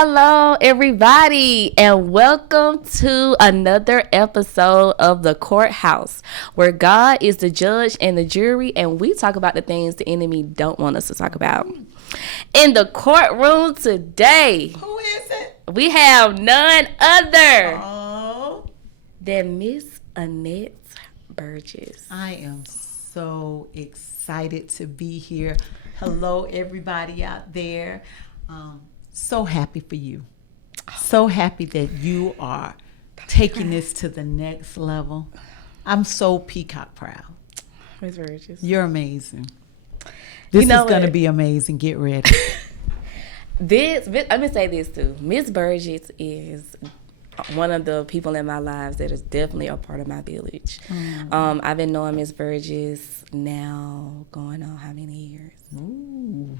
Hello, everybody, and welcome to another episode of The Courthouse, where God is the judge and the jury, and we talk about the things the enemy don't want us to talk about. In the courtroom today, who is it? We have none other than Miss Annette Burgess. I am so excited to be here. Hello, everybody out there. So happy for you. So happy that you are taking this to the next level. I'm so peacock proud. Miss Burgess. You're amazing. This is going to be amazing. Get ready. Let me say this too. Miss Burgess is one of the people in my lives that is definitely a part of my village. Mm-hmm. I've been knowing Miss Burgess now going on how many years? Ooh.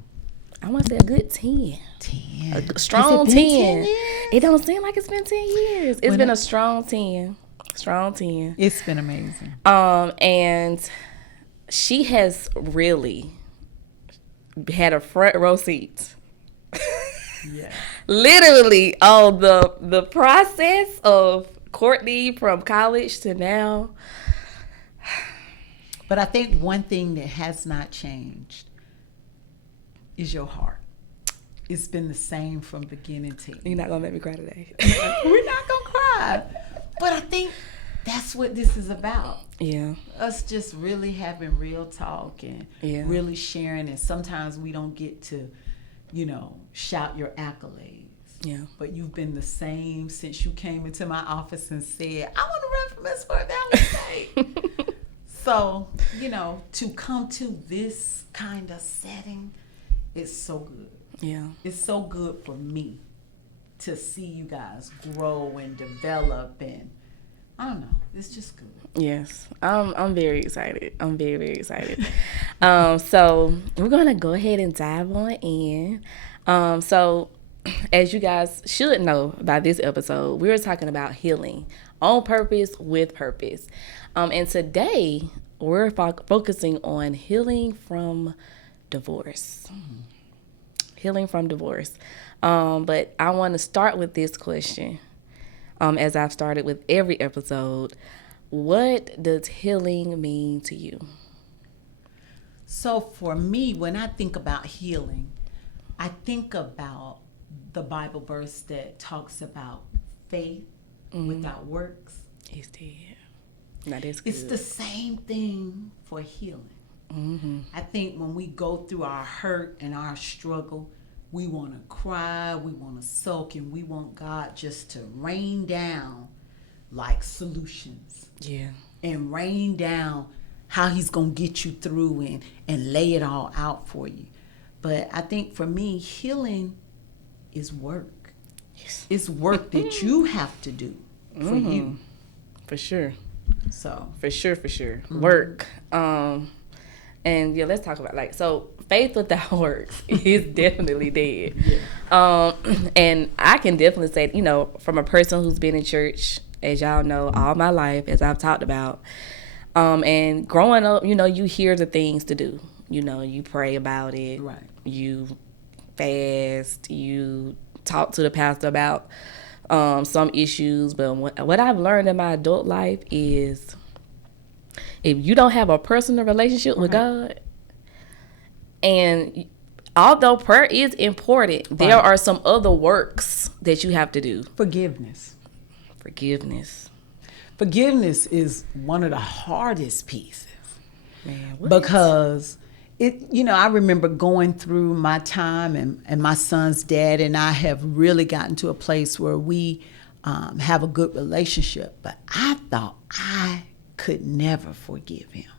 I want to say a good 10. 10. A strong 10. It don't seem like it's been 10 years. It's been a strong 10. Strong 10. It's been amazing. And she has really had a front row seat. Yeah. Literally on the process of Courtney from college to now. But I think one thing that has not changed is your heart. It's been the same from beginning to end. You're not going to make me cry today. We're not going to cry. But I think that's what this is about. Yeah. Us just really having real talk and really sharing. And sometimes we don't get to, shout your accolades. Yeah. But you've been the same since you came into my office and said, I want to run for Miss Fort Valley State. So, to come to this kind of setting, it's so good. Yeah. It's so good for me to see you guys grow and develop, and I don't know, it's just good. Yes. I'm very excited. I'm very, very excited. So we're going to go ahead and dive on in. So as you guys should know by this episode, we're talking about healing on purpose with purpose. And today we're focusing on healing from divorce. Healing from divorce. But I want to start with this question, as I've started with every episode. What does healing mean to you? So for me, when I think about healing, I think about the Bible verse that talks about faith without works. It's dead. That is good. It's the same thing for healing. Mm-hmm. I think when we go through our hurt and our struggle, we want to cry, we want to sulk, and we want God just to rain down like solutions. Yeah. And rain down how he's going to get you through and lay it all out for you. But I think for me, healing is work. Yes. It's work that you have to do for you. For sure. So. For sure. Mm-hmm. Work. And let's talk about so faith without works is definitely dead. Yeah. And I can definitely say, from a person who's been in church, as y'all know, all my life, as I've talked about, and growing up, you hear the things to do. You pray about it. Right. You fast. You talk to the pastor about some issues. But what I've learned in my adult life is, if you don't have a personal relationship with God, and although prayer is important, there are some other works that you have to do. Forgiveness is one of the hardest pieces. Man, because I remember going through my time, and my son's dad and I have really gotten to a place where we have a good relationship, but I thought I could never forgive him.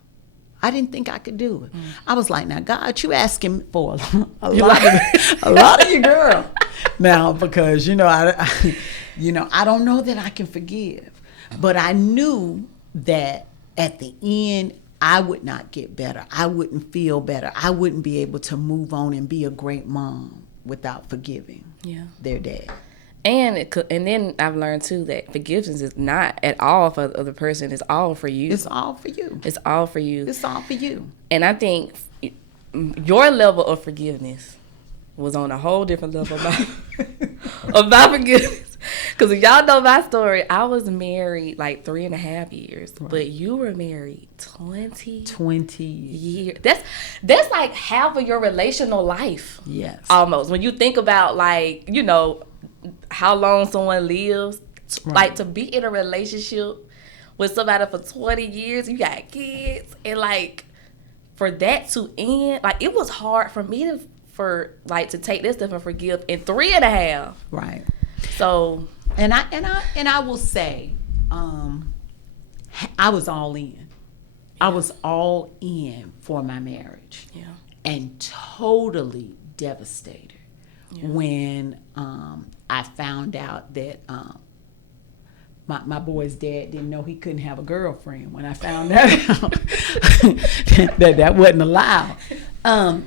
I didn't think I could do it. I was like, now God, you asking for a lot of you, girl. Now, because I don't know that I can forgive, but I knew that at the end I would not get better. I wouldn't feel better. I wouldn't be able to move on and be a great mom without forgiving their dad. And then I've learned too that forgiveness is not at all for the other person. It's all for you. It's all for you. It's all for you. It's all for you. And I think your level of forgiveness was on a whole different level. about forgiveness. Because y'all know my story, I was married like 3.5 years, right. But you were married 20 years. That's like half of your relational life. Yes. Almost. When you think about like, you know, how long someone lives, right. Like to be in a relationship with somebody for 20 years, you got kids, and like for that to end, like it was hard for me to take this stuff and forgive in 3.5. Right. So, and I will say, I was all in. Yeah. I was all in for my marriage. Yeah. And totally devastated when I found out that my boy's dad didn't know he couldn't have a girlfriend. When I found that out, that wasn't allowed.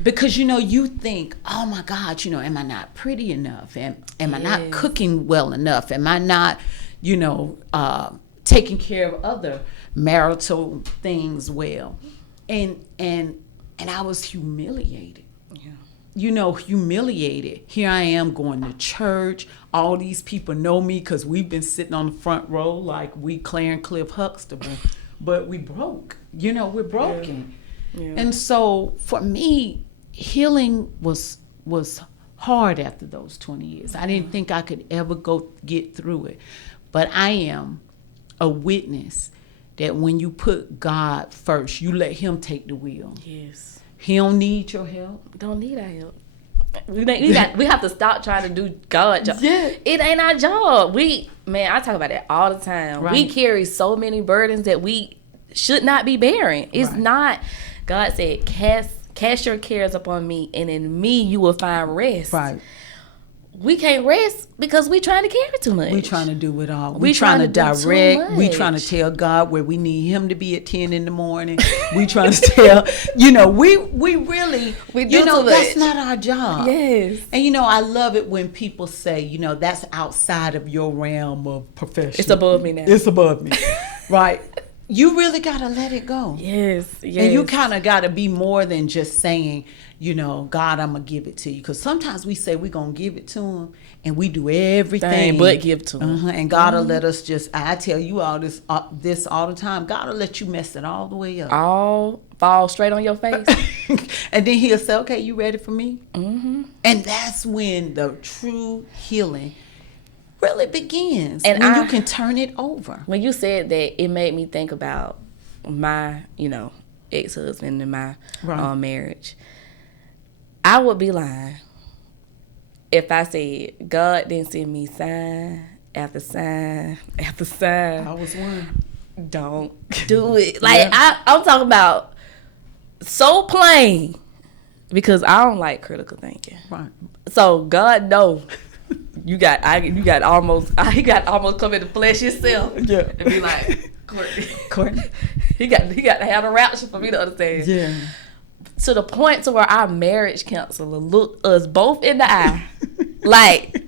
Because, you know, you think, oh my God, you know, am I not pretty enough? Am I not cooking well enough? Am I not, you know, taking care of other marital things well? And I was humiliated. Yeah. You know, humiliated. Here I am going to church. All these people know me because we've been sitting on the front row like we Claire and Cliff Huxtable. But we broke. You know, we're broken. Yeah. And so for me, healing was hard after those 20 years. I didn't think I could ever get through it. But I am a witness that when you put God first, you let him take the wheel. Yes. He don't need your help. Don't need our help. We have to stop trying to do God's job. Yeah. It ain't our job. I talk about that all the time. Right. We carry so many burdens that we should not be bearing. It's right. Not. God said, cast your cares upon me, and in me you will find rest. Right. We can't rest because we trying to carry too much. We trying to do it all. We trying to direct. We trying to tell God where we need him to be at 10 in the morning. We trying to tell, you know, we really, you know, that's not our job. Yes. And, you know, I love it when people say, you know, that's outside of your realm of profession. It's above me now. It's above me. Right. You really got to let it go. Yes. And you kind of got to be more than just saying, you know, God, I'm going to give it to you. Because sometimes we say we're going to give it to him, and we do everything but give to him. And God will let us just, I tell you all this all the time, God will let you mess it all the way up. All fall straight on your face. And then he'll say, okay, you ready for me? Mm-hmm. And that's when the true healing really begins, and when you can turn it over. When you said that, it made me think about my, you know, ex-husband and my marriage. I would be lying if I said God didn't send me sign after sign after sign. I was one. Don't do it. Like, I'm talking about so plain, because I don't like critical thinking. Right. So God knows. He got almost come in the flesh himself. Yeah. And be like, Courtney. he got to have a rapture for me to understand. Yeah. To the point to where our marriage counselor looked us both in the eye, like,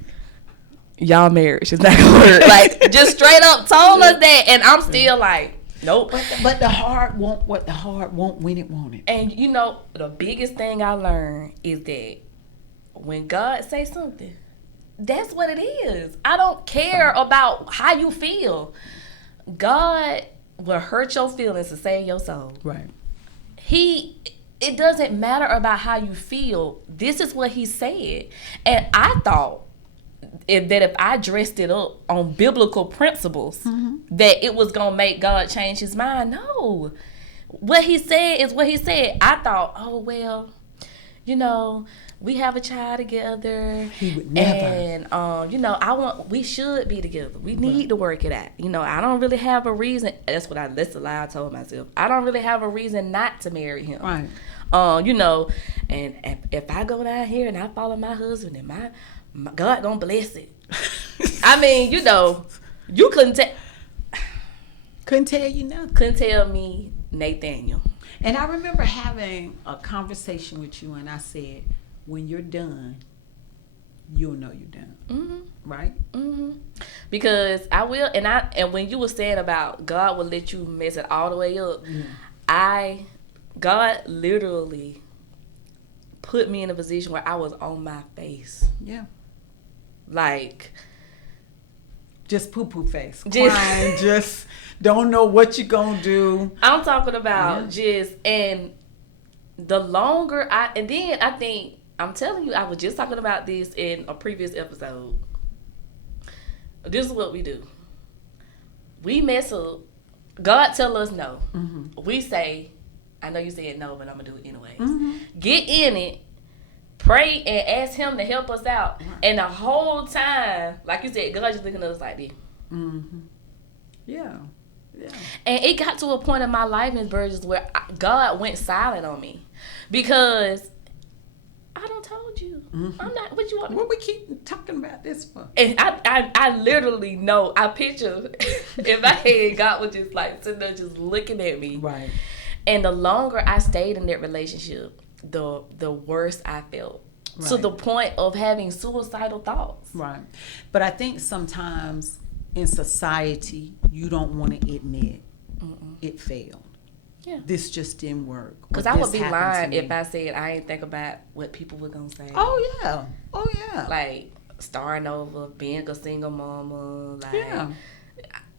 y'all marriage is not gonna work. Like, just straight up told us that, and I'm still like, nope. But the heart won't what the heart won't when it won't it. And you know, the biggest thing I learned is that when God say something, that's what it is. I don't care about how you feel. God will hurt your feelings to save your soul. Right. It doesn't matter about how you feel. This is what he said. And I thought that if I dressed it up on biblical principles, that it was going to make God change his mind. No. What he said is what he said. I thought, oh, well, you know, we have a child together. He would never. And, you know, we should be together. We need to work it out. You know, I don't really have a reason. That's the lie I told myself. I don't really have a reason not to marry him. Right. You know, and if I go down here and I follow my husband, and my God gonna bless it. I mean, you know, you couldn't tell you nothing. Couldn't tell me Nathaniel. And I remember having a conversation with you, and I said, when you're done, you'll know you're done. Mm-hmm. Right? Mm-hmm. Because I will, and when you were saying about God will let you mess it all the way up, God literally put me in a position where I was on my face. Yeah. Like, just poo-poo face, crying, just don't know what you're gonna do. I'm talking about and the longer and then I think, I'm telling you, I was just talking about this in a previous episode. This is what we do. We mess up. God tell us no. Mm-hmm. We say, I know you said no, but I'm going to do it anyways. Mm-hmm. Get in it. Pray and ask him to help us out. Right. And the whole time, like you said, God just looking at us like this. Mm-hmm. Yeah. Yeah. And it got to a point in my life, Ms. Burgess, where God went silent on me. Because I done told you. Mm-hmm. I'm not, what you want? What we keep talking about this for? And I literally know, I picture in my head, God was just like sitting there just looking at me. Right. And the longer I stayed in that relationship, the worse I felt. Right. To the point of having suicidal thoughts. Right. But I think sometimes in society, you don't want to admit it failed. Yeah. This just didn't work. Because I would be lying if I said I ain't think about what people were going to say. Oh, yeah. Oh, yeah. Like, starting over, being a single mama. Like, yeah.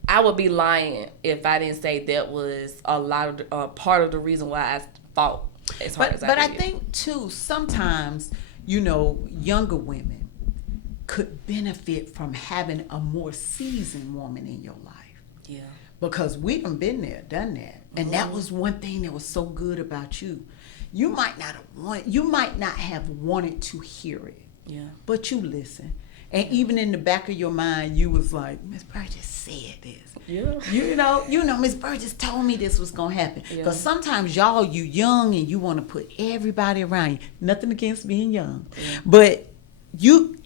I would be lying if I didn't say that was a lot of part of the reason why I fought as hard as I did. But I think, too, sometimes, you know, younger women could benefit from having a more seasoned woman in your life. Yeah. Because we done been there, done that. And that was one thing that was so good about you. You might not have wanted to hear it. Yeah. But you listen. And even in the back of your mind, you was like, Miss Burgess said this. Yeah. You know, Miss Burgess told me this was gonna happen. Because sometimes y'all, you young and you want to put everybody around you. Nothing against being young. Yeah. But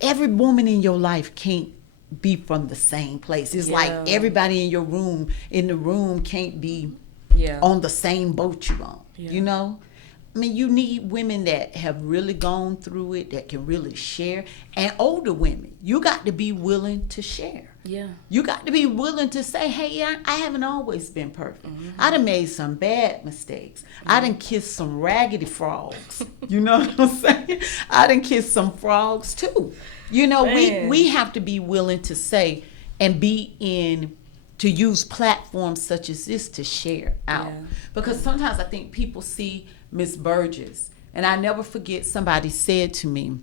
every woman in your life can't be from the same place. It's like everybody in the room can't be on the same boat you on. Yeah. You know? I mean, you need women that have really gone through it, that can really share. And older women, you got to be willing to share. Yeah. You got to be willing to say, hey, I haven't always been perfect. Mm-hmm. I done made some bad mistakes. Mm-hmm. I done kissed some raggedy frogs. You know what I'm saying? I done kissed some frogs too. You know, we have to be willing to say and to use platforms such as this to share out. Yeah. Because sometimes I think people see Miss Burgess, and I never forget somebody said to me,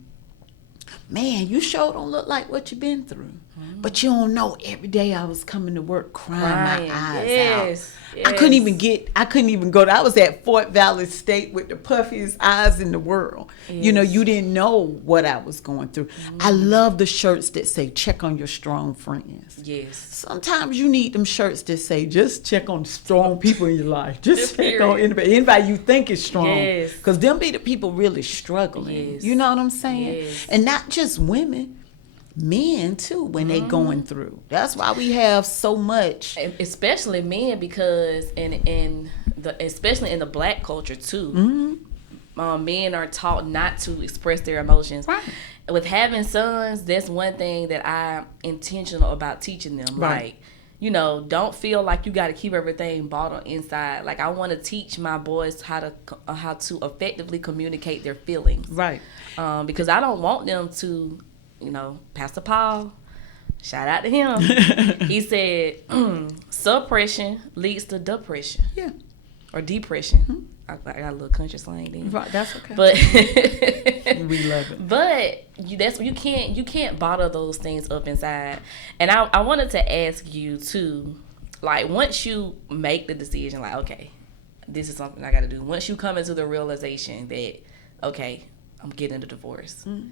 man, you sure don't look like what you've been through. Mm-hmm. But you don't know, every day I was coming to work crying my eyes out. Yes. I couldn't even go. I was at Fort Valley State with the puffiest eyes in the world. Yes. You know, you didn't know what I was going through. Mm-hmm. I love the shirts that say, check on your strong friends. Yes. Sometimes you need them shirts that say, just check on strong people in your life. Just check on anybody you think is strong. Yes. Because them be the people really struggling. Yes. You know what I'm saying? Yes. And not just women. Men too, when they going through. That's why we have so much, especially men, because especially in the Black culture too, men are taught not to express their emotions. Right. With having sons, that's one thing that I'm intentional about teaching them. Right. Like, you know, don't feel like you got to keep everything bottled inside. Like, I want to teach my boys how to effectively communicate their feelings. Right. Because I don't want them to. You know, Pastor Paul, shout out to him. He said, suppression leads to depression. Yeah. Or depression. Mm-hmm. I got a little country slang there. Right, that's okay. But we love it. But you can't bottle those things up inside. And I wanted to ask you too, like, once you make the decision, like, okay, this is something I got to do. Once you come into the realization that, okay, I'm getting a divorce. Mm-hmm.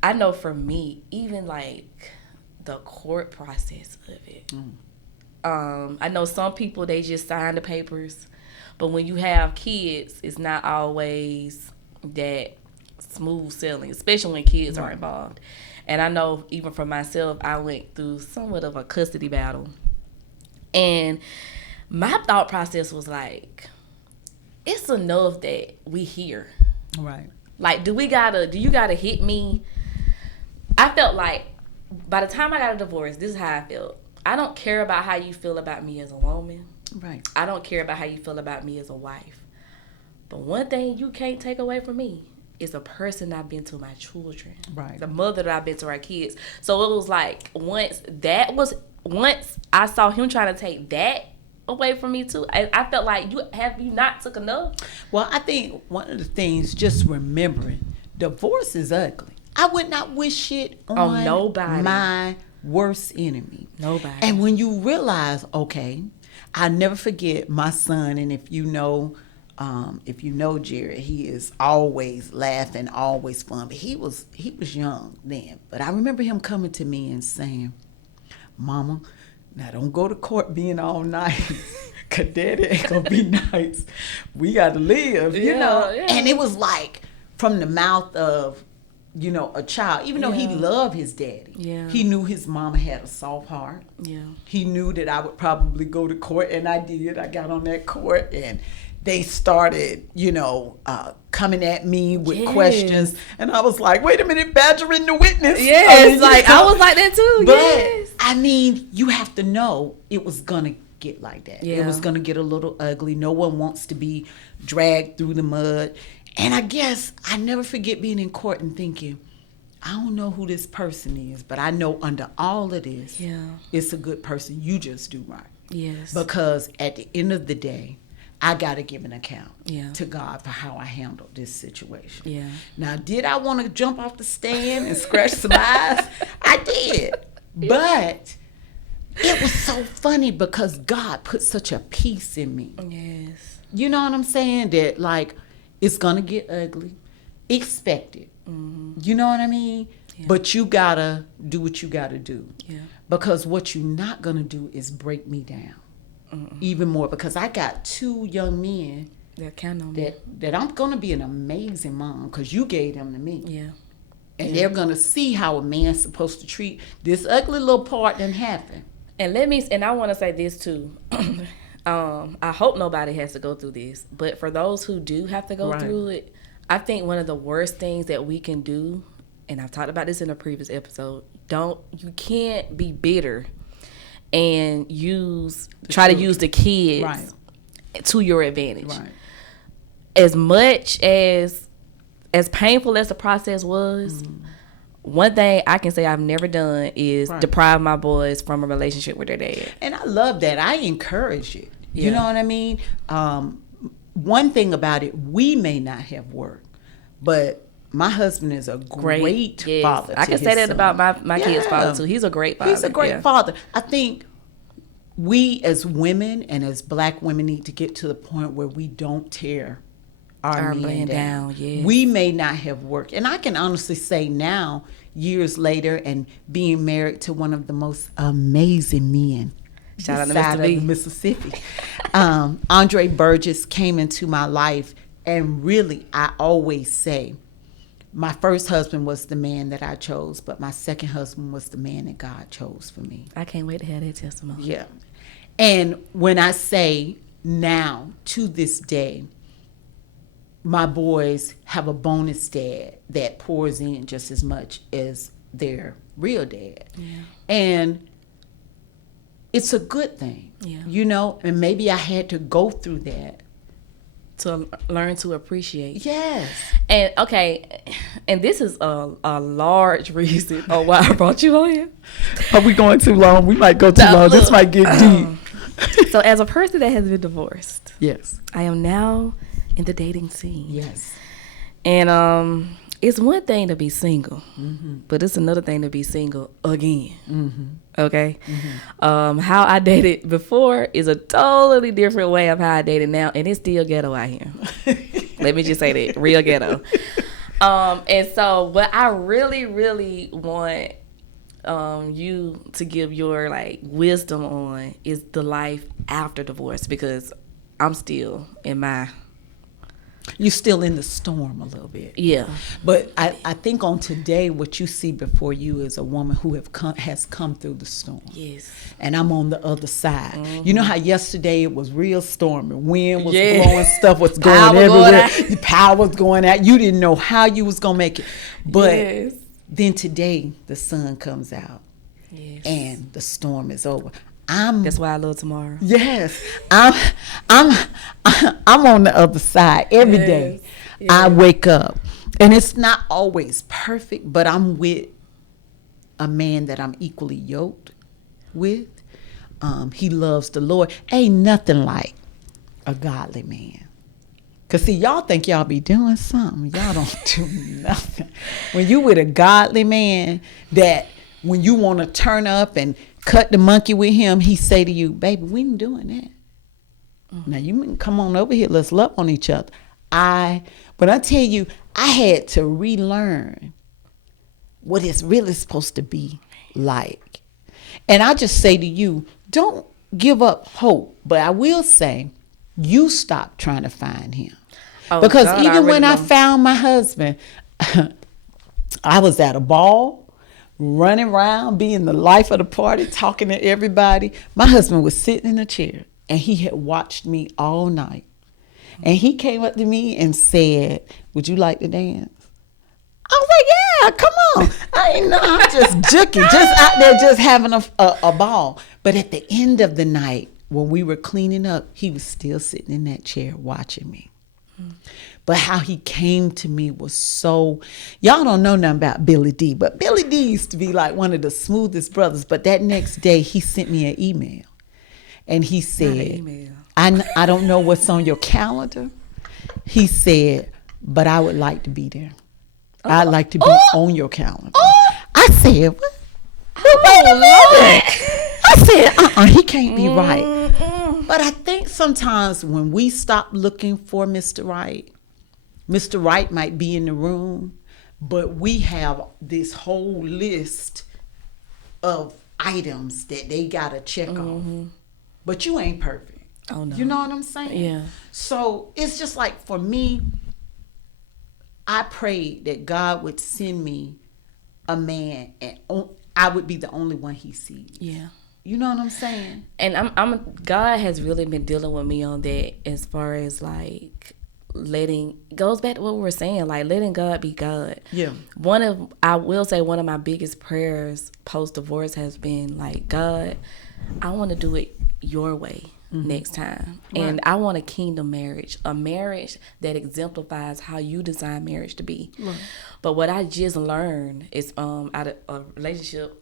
I know for me, even like the court process of it. I know some people, they just sign the papers, but when you have kids, it's not always that smooth sailing, especially when kids are involved. And I know even for myself, I went through somewhat of a custody battle. And my thought process was like, it's enough that we here. Right. Like, do you gotta hit me? I felt like by the time I got a divorce, this is how I felt. I don't care about how you feel about me as a woman. Right. I don't care about how you feel about me as a wife. But one thing you can't take away from me is a person I've been to my children. Right. The mother that I've been to our kids. So it was like once I saw him trying to take that away from me too, I felt like you not took enough. Well, I think one of the things, just remembering, divorce is ugly. I would not wish it on nobody. My worst enemy. Nobody. And when you realize, okay, I'll never forget my son, and if you know Jared, he is always laughing, always fun. But he was young then. But I remember him coming to me and saying, "Mama, now don't go to court being all nice, 'cause Daddy ain't gonna be nice. We gotta live, you know." Yeah. And it was like from the mouth of, a child, even though he loved his daddy. Yeah. He knew his mama had a soft heart. Yeah. He knew that I would probably go to court, and I did. I got on that court, and they started, coming at me with questions. And I was like, wait a minute, badgering the witness. Yes, I was like that too. But, yes. I mean, you have to know it was going to get like that. Yeah. It was going to get a little ugly. No one wants to be dragged through the mud. And I guess I never forget being in court and thinking, I don't know who this person is, but I know under all of this, it's a good person. You just do right. Yes. Because at the end of the day, I got to give an account to God for how I handled this situation. Yeah. Now, did I want to jump off the stand and scratch some eyes? I did. But it was so funny because God put such a peace in me. Yes. You know what I'm saying? That, like, it's going to get ugly. Expect it. Mm-hmm. You know what I mean? Yeah. But you got to do what you got to do. Yeah. Because what you're not going to do is break me down. Even more, because I got 2 young men that count on me. That I'm going to be an amazing mom because you gave them to me. Yeah. And they're going to see how a man's supposed to treat this ugly little part that happened. And I want to say this too. I hope nobody has to go through this, but for those who do have to go through it, I think one of the worst things that we can do, and I've talked about this in a previous episode, you can't be bitter and try to use the kids to your advantage. Right. As much as painful as the process was, one thing I can say I've never done is deprive my boys from a relationship with their dad. And I love that. I encourage it. Yeah. You know what I mean? One thing about it, we may not have worked, but my husband is a great father. I can say that about my kid's father too. He's a great father. He's a great father. I think we as women and as black women need to get to the point where we don't tear our men down. Yes. We may not have worked. And I can honestly say now, years later, and being married to one of the most amazing men Shout out to Mr. B. Mississippi. Andre Burgess came into my life, and really, I always say, my first husband was the man that I chose, but my second husband was the man that God chose for me. I can't wait to have that testimony. Yeah. And when I say now, to this day, my boys have a bonus dad that pours in just as much as their real dad. Yeah. And it's a good thing, you know, and maybe I had to go through that. To learn to appreciate. Yes. And okay, and this is a large reason of why I brought you on here. Are we going too long? We might go too long. Look, this might get deep. So as a person that has been divorced, yes, I am now in the dating scene. Yes. And it's one thing to be single, but it's another thing to be single again. Okay? How I dated before is a totally different way of how I dated now, and it's still ghetto out here. Let me just say that, real ghetto. And so what I really, really want you to give your wisdom on is the life after divorce, because I'm still in my... You're still in the storm a little bit. Yeah. But I think on today, what you see before you is a woman who has come through the storm. Yes. And I'm on the other side. You know how yesterday it was real stormy. Wind was blowing, stuff was going everywhere. The power was going out. You didn't know how you was going to make it. But then today, the sun comes out. Yes. And the storm is over. That's why I love tomorrow. Yes, I'm on the other side every day. Yes. I wake up And it's not always perfect, but I'm with a man that I'm equally yoked with. He loves the Lord. Ain't nothing like a godly man. Because, see, y'all think y'all be doing something. Y'all don't do nothing. When you with a godly man that when you want to turn up and cut the monkey with him, he say to you, baby, we ain't doing that. Now, you can come on over here. Let's love on each other. But I tell you, I had to relearn what it's really supposed to be like. And I just say to you, don't give up hope. But I will say, you stop trying to find him. Oh, because God, even when I know. found my husband, I was at a ball, running around, being the life of the party, talking to everybody. My husband was sitting in a chair, and he had watched me all night. And he came up to me and said, would you like to dance? I was like, yeah, come on. I ain't know, I'm just jooking, just out there just having a ball. But at the end of the night, when we were cleaning up, he was still sitting in that chair watching me. But how he came to me was so, y'all don't know nothing about Billy D, but Billy D used to be like one of the smoothest brothers. But that next day, he sent me an email. And he said, I don't know what's on your calendar. He said, but I would like to be there. I'd like to be on your calendar. I said, what? Wait a minute. I said, he can't be right. But I think sometimes when we stop looking for Mr. Right might be in the room, but we have this whole list of items that they got to check off. But you ain't perfect. Oh, no. You know what I'm saying? Yeah. So it's just like for me, I prayed that God would send me a man and I would be the only one he sees. Yeah. You know what I'm saying? And God has really been dealing with me on that as far as like goes back to what we were saying, like letting God be God. Yeah. I will say one of my biggest prayers post divorce has been like, God, I want to do it your way next time. Right. And I want a kingdom marriage, a marriage that exemplifies how you design marriage to be. Right. But what I just learned is out of a relationship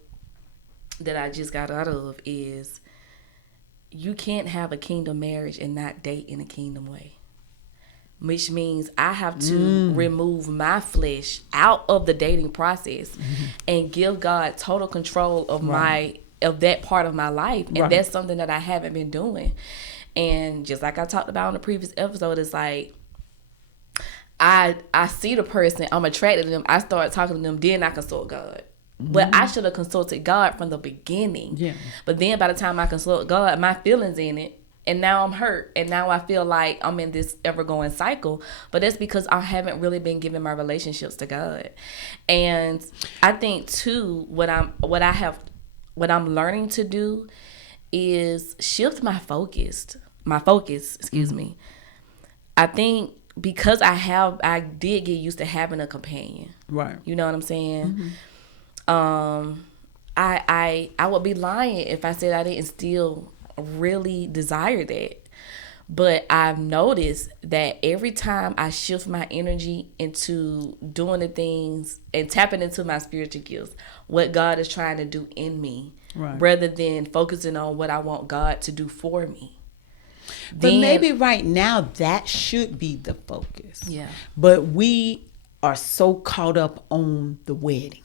that I just got out of is you can't have a kingdom marriage and not date in a kingdom way. Which means I have to remove my flesh out of the dating process and give God total control of of that part of my life. And that's something that I haven't been doing. And just like I talked about in the previous episode, it's like I see the person, I'm attracted to them, I start talking to them, then I consult God. But I should have consulted God from the beginning. Yeah. But then by the time I consult God, my feelings in it, and now I'm hurt, and now I feel like I'm in this ever-going cycle. But that's because I haven't really been giving my relationships to God. And I think too, what I'm learning to do is shift my focus. Excuse me. I think because I did get used to having a companion. Right. You know what I'm saying? I would be lying if I said I didn't still really desire that. But I've noticed that every time I shift my energy into doing the things and tapping into my spiritual gifts, what God is trying to do in me, rather than focusing on what I want God to do for me. But maybe right now that should be the focus. Yeah. But we are so caught up on the wedding.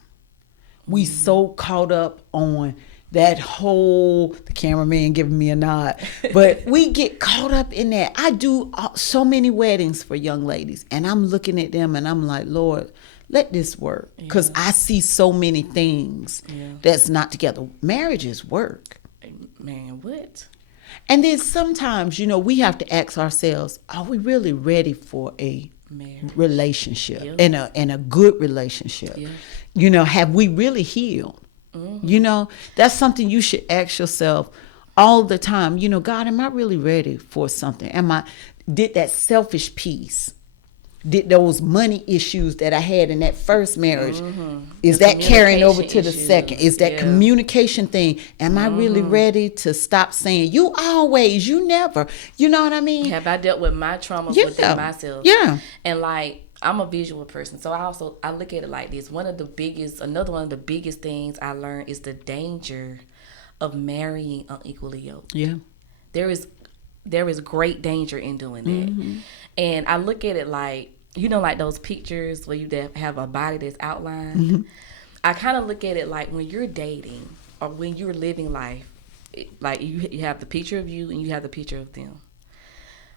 We so caught up on that whole, the cameraman giving me a nod, but we get caught up in that. I do so many weddings for young ladies, and I'm looking at them and I'm like, Lord, let this work. Because I see so many things that's not together. Marriage is work. Man, what? And then sometimes, we have to ask ourselves, are we really ready for a relationship and a good relationship? Have we really healed? That's something you should ask yourself all the time. God, am I really ready for something? Did that selfish piece, did those money issues that I had in that first marriage, is that carrying over to the second? Is that communication thing? Am I really ready to stop saying, you always, you never? You know what I mean? Have I dealt with my traumas within myself? Yeah. And like, I'm a visual person, so I look at it like this. Another one of the biggest things I learned is the danger of marrying unequally yoked. Yeah. There is great danger in doing that. And I look at it like, like those pictures where you have a body that's outlined. I kind of look at it like when you're dating or when you're living life, like you have the picture of you and you have the picture of them.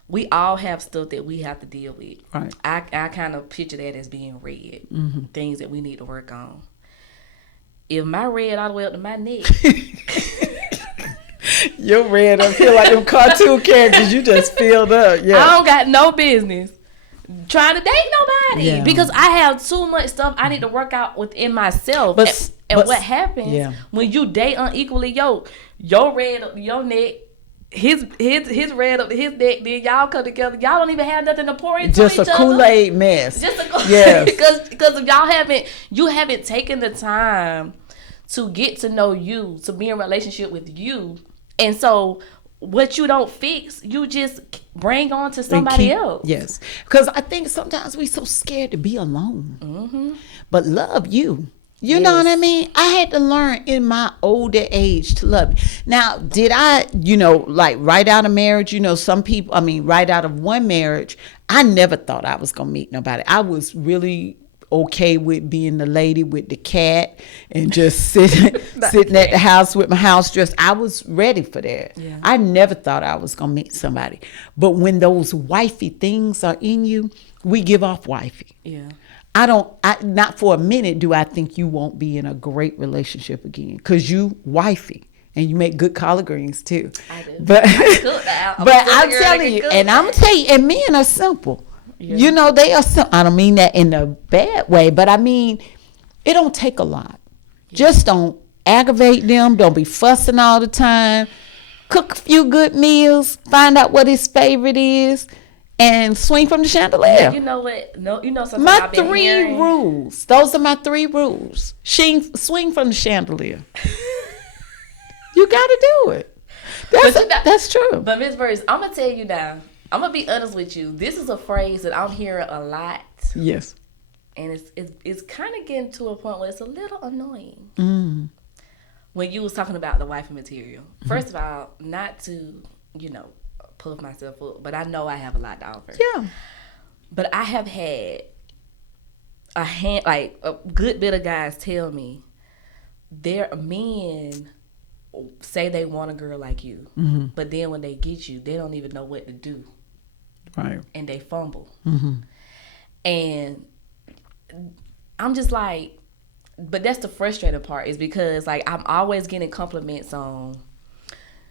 We all have stuff that we have to deal with. Right. I kind of picture that as being red, things that we need to work on. If my red all the way up to my neck, your red up here like them cartoon characters, you just filled up. Yeah. I don't got no business trying to date nobody because I have too much stuff I need to work out within myself. But what happens when you date unequally yoked, your red up your neck, his red up his neck, then y'all come together. Y'all don't even have nothing to pour into just each other. Just a Kool-Aid mess. Yes. because if you haven't taken the time to get to know you, to be in a relationship with you, and so what you don't fix, you just bring on to somebody else. Yes, because I think sometimes we so scared to be alone, but love you. You know what I mean? I had to learn in my older age to love you. Now, did I, like right out of marriage, some people, right out of one marriage, I never thought I was going to meet nobody. I was really okay with being the lady with the cat and just sitting at the house with my house dress. I was ready for that. Yeah. I never thought I was going to meet somebody. But when those wifey things are in you, we give off wifey. Yeah. Not for a minute do I think you won't be in a great relationship again, because you wifey and you make good collard greens too. I do. But I'm telling you, and I'm gonna tell you, and men are simple. Yeah. They are simple. I don't mean that in a bad way, but I mean it don't take a lot. Yeah. Just don't aggravate them. Don't be fussing all the time. Cook a few good meals. Find out what his favorite is. And swing from the chandelier. You know what? No, something my I've been 3 hearing. rules. Those are my 3 rules. Swing from the chandelier. You got to do it. That's true. But Ms. Burris, I'm gonna tell you now. I'm gonna be honest with you. This is a phrase that I'm hearing a lot. Yes. And it's kind of getting to a point where it's a little annoying. When you was talking about the wifey material. First of all, not to puff myself up, but I know I have a lot to offer. Yeah. But I have had a good bit of guys tell me their men say they want a girl like you, but then when they get you, they don't even know what to do. Right. And they fumble. And I'm just like, but that's the frustrating part, is because like I'm always getting compliments on,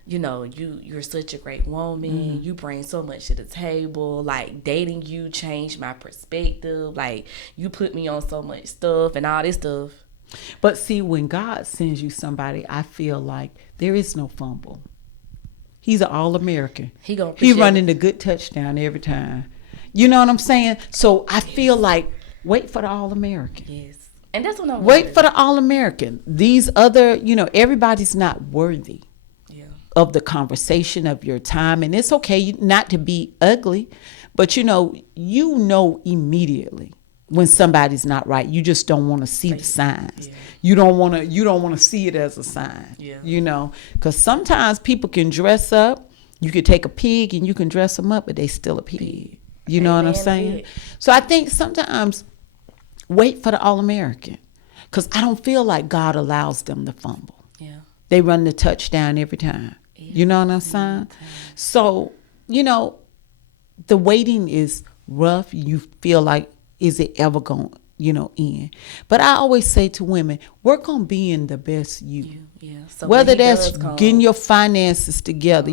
you're such a great woman. You bring so much to the table. Like, dating you changed my perspective. Like, you put me on so much stuff and all this stuff. But see, when God sends you somebody, I feel like there is no fumble. He's an all-American. He running the good touchdown every time. You know what I'm saying? So I feel like wait for the all-American. Yes. And that's what I'm wait for the all-American. These other, everybody's not worthy of the conversation, of your time. And it's okay not to be ugly, but immediately when somebody's not right. You just don't want to see the signs. Yeah. You don't want to see it as a sign. Yeah. Because sometimes people can dress up. You could take a pig and you can dress them up, but they still a pig. You know what I'm saying? So I think sometimes wait for the all-American, because I don't feel like God allows them to fumble. Yeah. They run the touchdown every time. You know what I'm saying? So, the waiting is rough. You feel like, is it ever going to end? But I always say to women, work on being the best you. Yeah. So whether that's getting your finances together.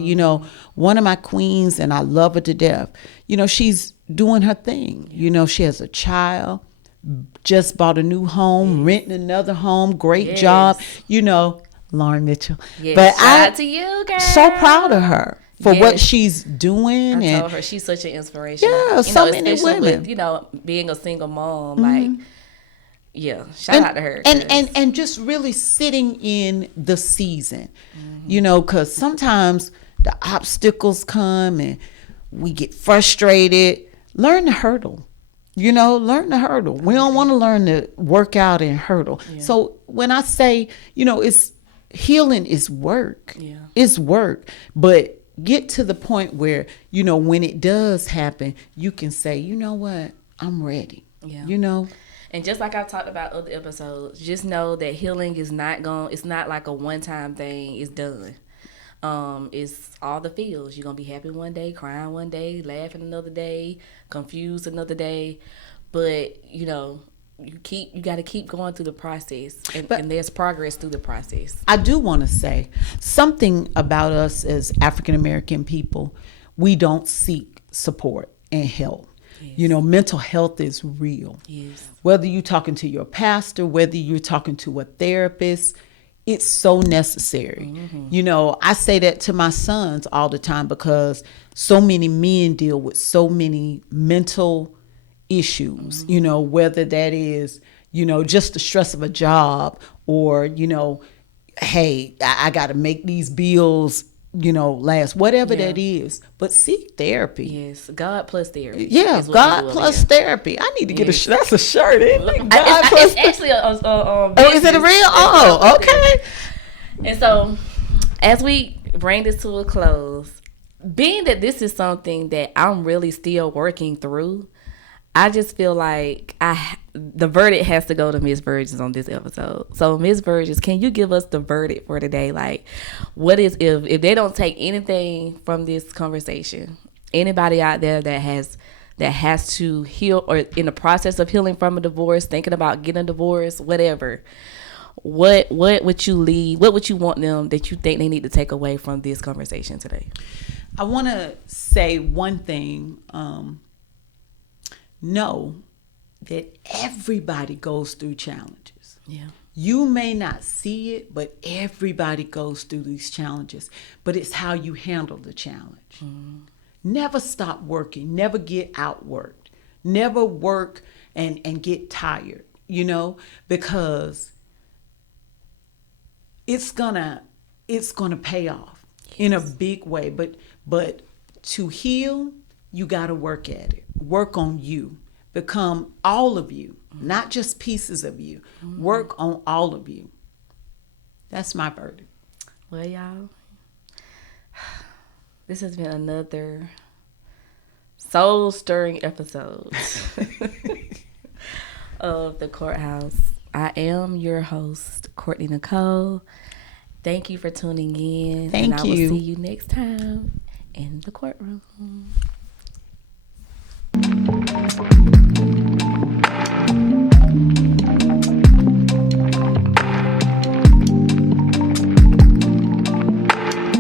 One of my queens, and I love her to death, she's doing her thing. She has a child, just bought a new home, renting another home, great job, Lauren Mitchell. Yes, but shout out to you, girl. So proud of her for what she's doing. I told her she's such an inspiration. Yeah, so many women. With, being a single mom, shout out to her. And just really sitting in the season, because sometimes the obstacles come and we get frustrated. Learn to hurdle. You know, learn to hurdle. We don't want to learn to work out and hurdle. Yeah. So when I say, you know, it's healing is work. Yeah. It's work. But get to the point where, you know, when it does happen, you can say, you know what, I'm ready. Yeah. You know? And just like I've talked about other episodes, just know that healing is it's not like a one-time thing. It's done. It's all the feels. You're gonna be happy one day, crying one day, laughing another day, confused another day. But you know, you got to keep going through the process, and there's progress through the process. I do want to say something about us as African American people. We don't seek support and help. Yes. You know, mental health is real. Yes. Whether you're talking to your pastor, whether you're talking to a therapist, it's so necessary. Mm-hmm. You know, I say that to my sons all the time because so many men deal with so many mental issues, Mm-hmm. you know, whether that is, you know, just the stress of a job or, you know, hey, I got to make these bills, you know, last, whatever that is. But seek therapy. Yes, God plus therapy. Yeah, God plus therapy. I need to get that's a shirt, isn't it? God it's actually a oh, is it a real? Oh, okay. And so, as we bring this to a close, being that this is something that I'm really still working through, I just feel like the verdict has to go to Miss Virgins on this episode. So, Miss Virgins, can you give us the verdict for today? Like, what is if they don't take anything from this conversation? Anybody out there that has to heal or in the process of healing from a divorce, thinking about getting a divorce, whatever. What would you leave? What would you want them that you think they need to take away from this conversation today? I want to say one thing. Know that everybody goes through challenges. Yeah. You may not see it, but everybody goes through these challenges. But it's how you handle the challenge. Mm. Never stop working. Never get outworked. Never work and get tired, you know, because it's gonna pay off in a big way. But to heal, you gotta work at it. Work on you. Become all of you, not just pieces of you. Mm-hmm. Work on all of you. That's my verdict. Well, y'all, this has been another soul-stirring episode of The Courthouse. I am your host, Courtney Nicole. Thank you for tuning in. Thank you. And I will see you next time in the courtroom.